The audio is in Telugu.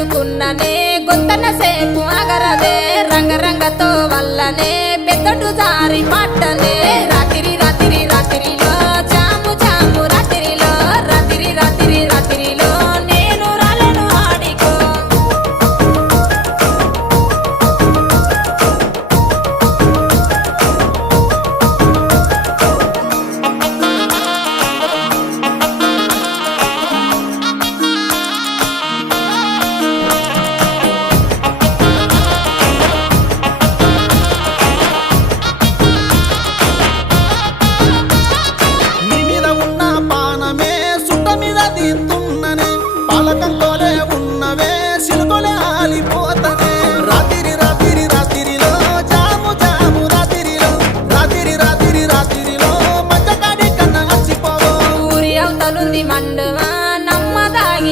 ఎత్తుకున్ననే గొంతన సేపు అగరదే రంగరంగతో వల్లనే పెద్దటు జారి పట్టనే రాత్రి రాత్రి రాత్రిలో జాము జాము రాత్రిలో రాత్రి రాత్రి రాత్రిలో నేను రాలను ఆడికో నీ మీద ఉన్న పానమే సుట్ట మీద తీస్తున్ననే పాలకంతోనే ఉన్నవే సిలుక